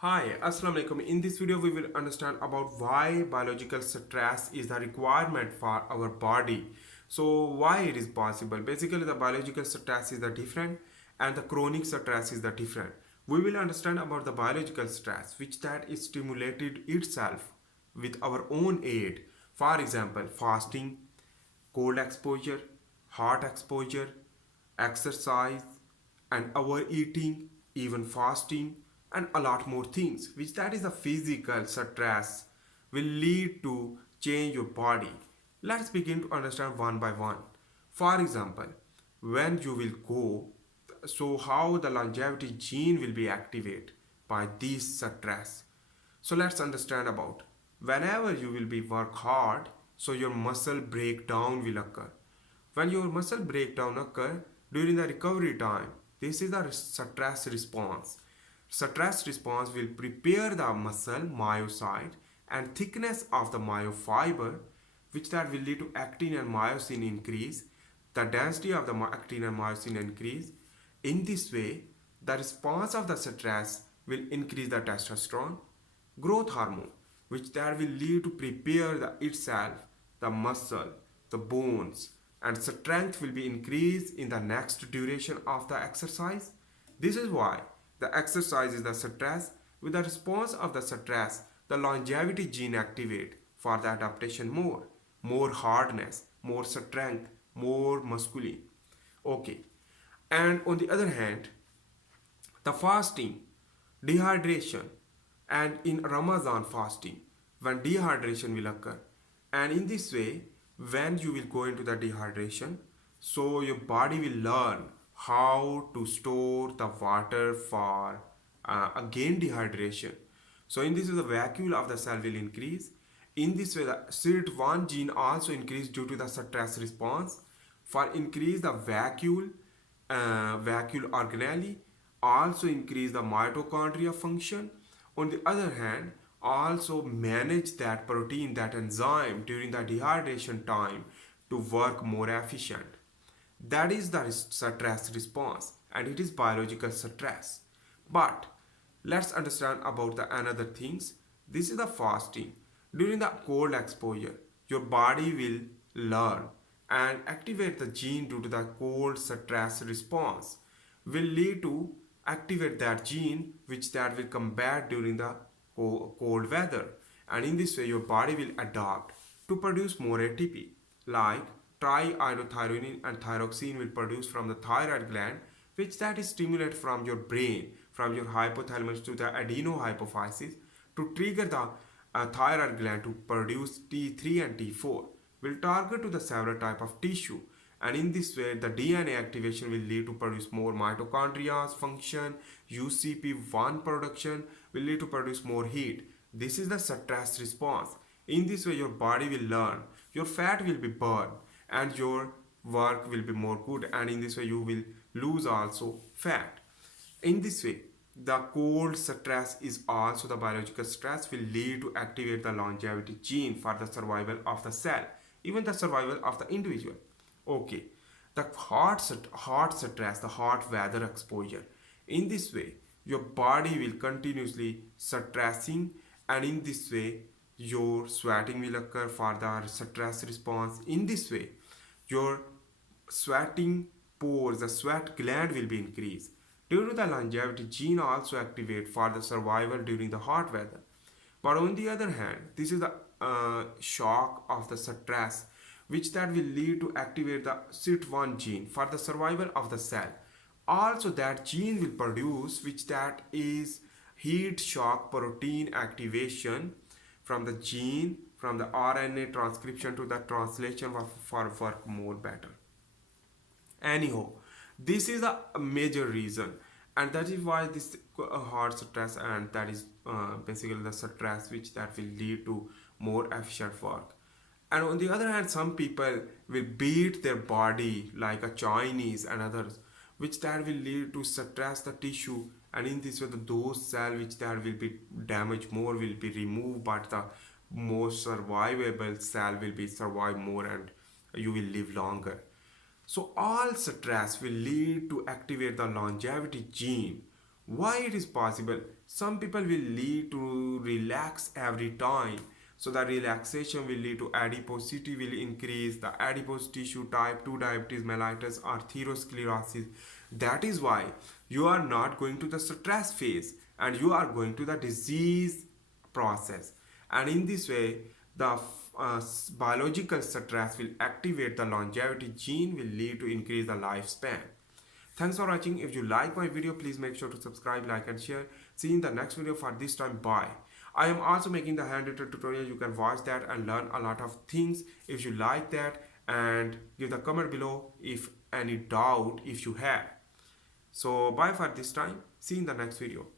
Hi, Assalamu alaikum. In this video, we will understand about why biological stress is the requirement for our body. So, why it is possible? Basically, the biological stress is the different, and the chronic stress is the different. We will understand about the biological stress, which that is stimulated itself with our own aid. For example, fasting, cold exposure, hot exposure, exercise, and overeating, even fasting, and a lot more things, which that is a physical stress will lead to change your body. Let's begin to understand one by one. For example, when you will go, so how the longevity gene will be activated by this stress. So let's understand about whenever you will be work hard, so your muscle breakdown will occur. When your muscle breakdown occur during the recovery time, this is the stress response. Stress response will prepare the muscle myocyte and thickness of the myofiber, which that will lead to actin and myosin increase. The density of the actin and myosin increase. In this way, the response of the stress will increase the testosterone, growth hormone, which that will lead to prepare itself, the muscle, the bones, and strength will be increased in the next duration of the exercise. This is why the exercise is the stress. With the response of the stress, the longevity gene activate for the adaptation more hardness, more strength, more muscular. Okay. And on the other hand, the fasting, dehydration, and in Ramadan fasting, when dehydration will occur, and in this way, when you will go into the dehydration, so your body will learn how to store the water for again dehydration. So in this way, the vacuole of the cell will increase. In this way, the SIRT1 gene also increase due to the stress response. For increase the vacuole organelle, also increase the mitochondria function. On the other hand, also manage that protein, that enzyme during the dehydration time to work more efficient. That is the stress response, and it is biological stress. But let's understand about the another things. This is the fasting. During the cold exposure, your body will learn and activate the gene due to the cold stress response will lead to activate that gene which that will combat during the cold weather, and in this way your body will adapt to produce more ATP, like triiodothyronine and thyroxine will produce from the thyroid gland, which that is stimulate from your brain, from your hypothalamus to the adenohypophysis to trigger the thyroid gland to produce T3 and T4 will target to the several type of tissue, and in this way the DNA activation will lead to produce more mitochondria function, UCP1 production will lead to produce more heat. This is the stress response. In this way your body will learn, your fat will be burned, and your work will be more good, and in this way you will lose also fat. In this way, the cold stress is also the biological stress will lead to activate the longevity gene for the survival of the cell, even the survival of the individual. Okay, the hot stress, the hot weather exposure. In this way, your body will continuously stressing, and in this way, your sweating will occur for the stress response. In this way, your sweating pores, the sweat gland will be increased. Due to the longevity, gene also activate for the survival during the hot weather. But on the other hand, this is the shock of the stress, which that will lead to activate the SIT1 gene for the survival of the cell. Also, that gene will produce, which that is heat shock protein activation from the gene, from the RNA transcription to the translation for work more better. Anyhow, this is a major reason, and that is why this hard stress, and that is basically the stress which that will lead to more efficient work. And on the other hand, some people will beat their body like a Chinese and others, which that will lead to stress the tissue, and in this way those cells which that will be damaged more will be removed, but the most survivable cell will be survive more, and you will live longer. So all stress will lead to activate the longevity gene, Why it is possible? Some people will lead to relax every time. So the relaxation will lead to adiposity will increase, the adipose tissue type 2 diabetes mellitus or atherosclerosis. That is why you are not going to the stress phase and you are going to the disease process. And in this way, the biological stress will activate the longevity gene will lead to increase the lifespan. Thanks for watching. If you like my video, please make sure to subscribe, like and share. See you in the next video. For this time, bye. I am also making the handwritten tutorial. You can watch that and learn a lot of things if you like that, and give the comment below if any doubt if you have. So bye for this time. See you in the next video.